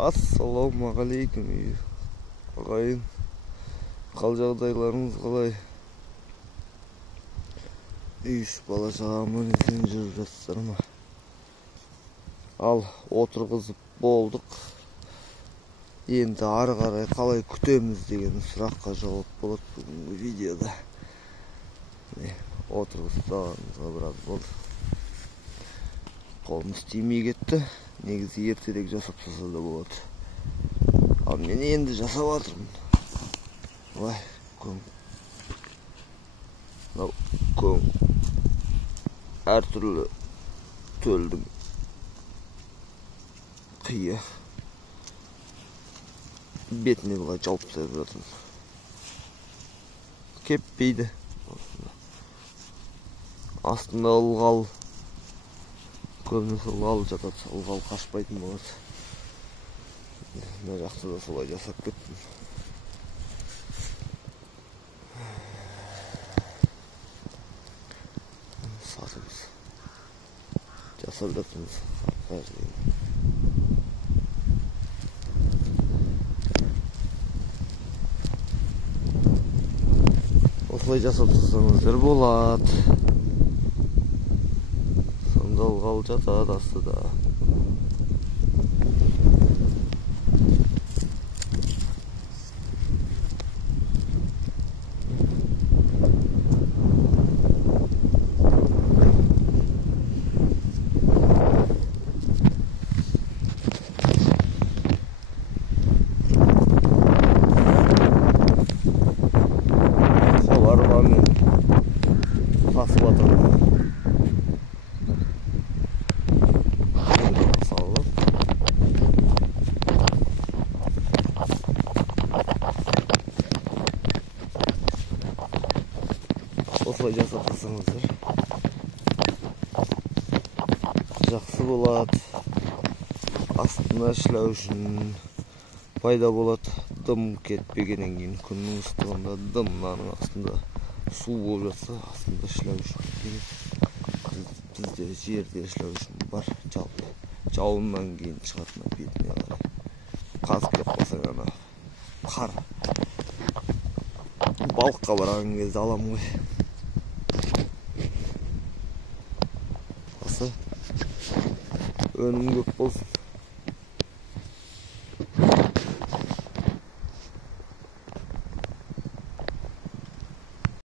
Ассалаумағалейкум ағайын, қал жағдайларыңыз қалай? Үй бала шағамен есен жүріп жатсыздар ма? Ал отырғызып болдық. Енді ары қарай қалай күтеміз деген сұраққа жауап болады бүгінгі видеода. Отырғызғанымызға біраз болды. Қолым істемей кетті. Негізі ертедек жасап тастаса да болады. Ал мен енді жасап жатырмын. Ой, көң әртүрлі төлдің қиы бетіне былай жауып тастап жатырмын. Кеппейді. Астында ылғал, көбінесе ылғал жатады, ылғал қашпайтын болады. Мына жақта да солай жасап кеттім. Сатымыз жасап жатырмыз. Осылай жасап тұрсаңыздар болады. Сонда ылғал жатады астыда. Солармен тасып жатырмын. Осылай жасап тұрсаңыздар жақсы болады. Астына шылау үшін пайда болады. Дым кетпегеннен кейін күннің ыстығында дымның астында су болып жатса, астында шылау үшін бізде жерде шылау үшін бар. Жауыннан кейін шығатын бетіне қарай. Қазып кеп қалсаң ана қар балыққа барған кезде аламын ғой. Өнім көп болсын.